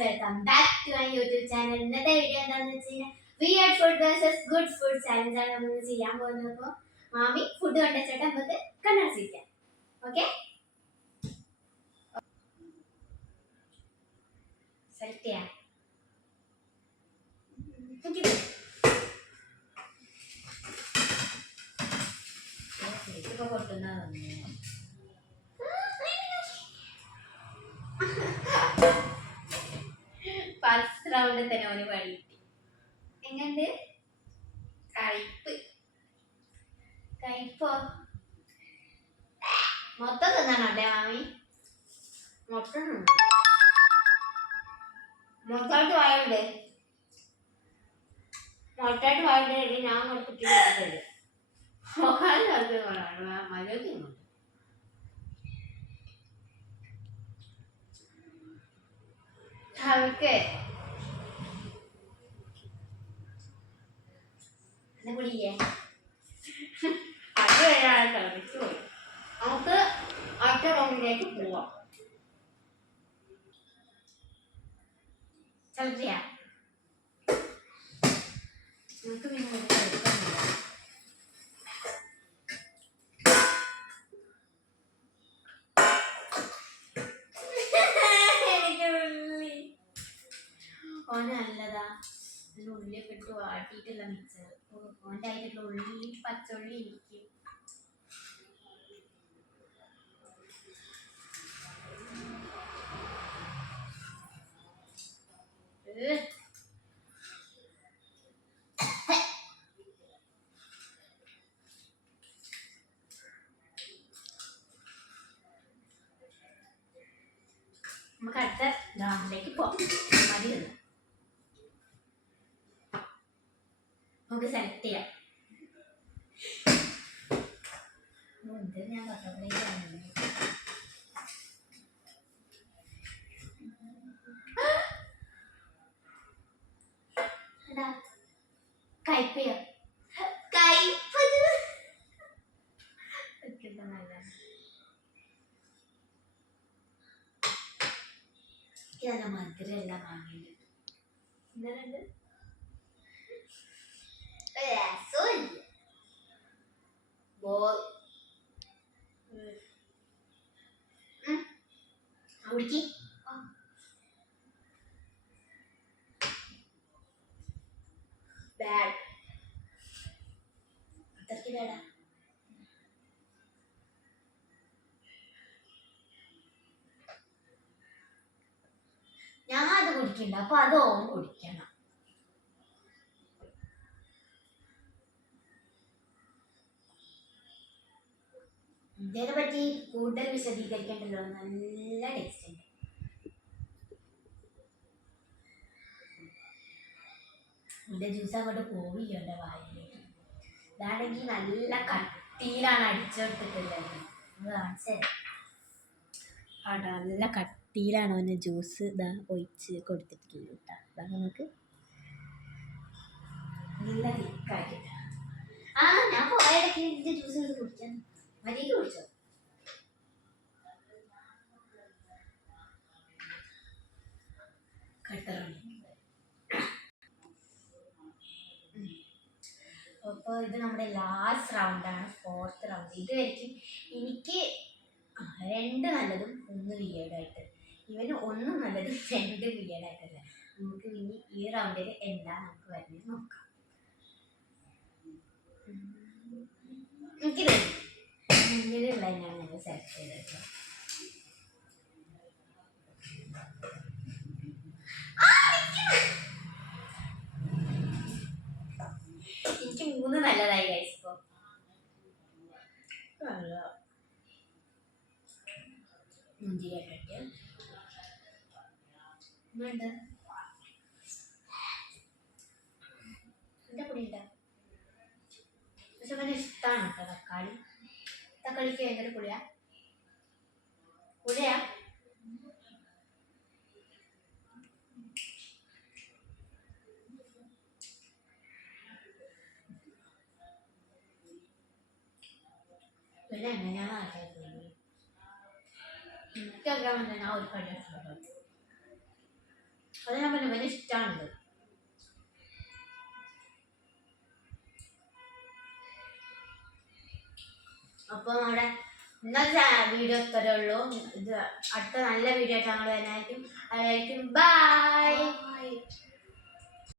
Welcome back to my YouTube channel. ഇന്നത്തെ video എന്താണെന്ന് വെച്ച് കഴിഞ്ഞാൽ weird food versus good food challenge ആണ് നമ്മൾ ചെയ്യാൻ പോകുന്നത്. അപ്പോൾ മാമി ഫുഡ് കണ്ടുവച്ചിട്ട് നമുക്ക് കണ്ണടച്ചിരിക്കാം. ഓക്കെ, സെലക്ട് ചെയ്യാം. ഇപ്പൊ കൊട്ടുന്ന ഫസ്റ്റ് റൗണ്ടിൽ തന്നെ അവന് വഴി കിട്ടി. എങ്ങണ്ട് കഴിപ്പ് കഴിപ്പോ മൊത്തം തിന്നാണല്ലേ മാമി? മൊത്തം മൊത്തമായിട്ട് വായുണ്ട്, മൊത്തമായിട്ട് വായുണ്ട്. ഞാൻ കുട്ടി കൊടുത്തിട്ടുണ്ട് മര്യാദ അവർക്ക് കുടിക്കേ അത് വരാൻ കളിച്ചു പോയി. നമുക്ക് അടുത്ത റൗണ്ടിലേക്ക് പോവാം. സെലക്ട് ചെയ്യാം. നമുക്ക് പിന്നെ ഓന് നല്ലതാ. ഉള്ളിയൊക്കെ ഇട്ട് വാട്ടിയിട്ടുള്ള മിക്സർ. ഓൻ്റെ ആയിട്ടുള്ള ഉള്ളി പച്ചുള്ളി എനിക്ക് നമുക്ക് അടുത്ത റൗണ്ടിലേക്ക് പോവാം. മതി നിന്ന് നമുക്ക് സെലക്ട് ചെയ്യാം. ഇത് ഞാൻ കട്ടപ്പുറത്തേക്കാണ്. കയ്പയോ കയ്പ് നല്ല മധുരമെല്ലാം വാങ്ങിയിട്ട് ഇന്നലെ കുടിക്ക്. ബാഡ് അത്രയ്ക്ക് ബാഡാ. ഞാൻ അത് കുടിക്കണ്ട, അപ്പൊ അത് ഓൻ കുടിക്കണം. ഇതിനെ പറ്റി കൂടുതൽ വിശദീകരിക്കേണ്ടല്ലോ. നല്ല ടേസ്റ്റ് ഉണ്ട്. എൻ്റെ ജ്യൂസ് അങ്ങോട്ട് പോവില്ല എൻ്റെ വായിലേക്ക്. ഇതാണെങ്കിൽ നല്ല കട്ടിയിലാണ് അടിച്ചെടുത്തിട്ടുള്ളത്. അത് കാണിച്ചത് അവിടെ നല്ല കട്ടിയിലാണ് അവൻ്റെ ജ്യൂസ് ഇതാ ഒഴിച്ച് കൊടുത്തിട്ടുള്ളത് കേട്ടോ. അതാ നമുക്ക് നല്ല തിക്കാക്കിട്ട. ഞാൻ പോയടയ്ക്ക് ഇതിൻ്റെ ജ്യൂസ് കുടിക്കാൻ മതിക്ക് കുടിച്ചോ. അപ്പോൾ ഇത് നമ്മുടെ ലാസ്റ്റ് റൗണ്ടാണ്, ഫോർത്ത് റൗണ്ട്. ഇതുവരെയ്ക്കും എനിക്ക് 2 നല്ലതും 1 വിയേർഡായിട്ട്, ഇവന് 1 നല്ലതും 2 വിയേർഡായിട്ടല്ല. നമുക്ക് ഇനി ഈ റൗണ്ടിൽ എന്താ നമുക്ക് വരുന്നത് നോക്കാം. എനിക്കിത് മുന്നിലുള്ളതിനാണ് ഞങ്ങൾ സെലക്ട് ചെയ്തത്. എനിക്ക് 3 നല്ലതായി ഗൈസ്. ഇപ്പൊ മുന്തിരിയായിട്ട് എൻ്റെ പൊടി ഉണ്ടാ. പക്ഷെ അവന് ഇഷ്ടമാണ് കേട്ടോ തക്കാളി. തക്കാളിക്ക് ഭയങ്കര പുളിയാ. പിന്നെ എങ്ങനെയാണ് ആക്കിയത്? എനിക്കറിയാൻ ഞാൻ ഒരു കടി അത് ഞാൻ പറഞ്ഞു വലിയ ഇഷ്ടമാണത്. അപ്പോൾ നമ്മുടെ ഇന്നത്തെ വീഡിയോ ഇത്രയേ ഉള്ളൂ. ഇത് അടുത്ത നല്ല വീഡിയോ ആയിട്ട് ഞങ്ങൾ വരുന്നതായിരിക്കും. ബൈ.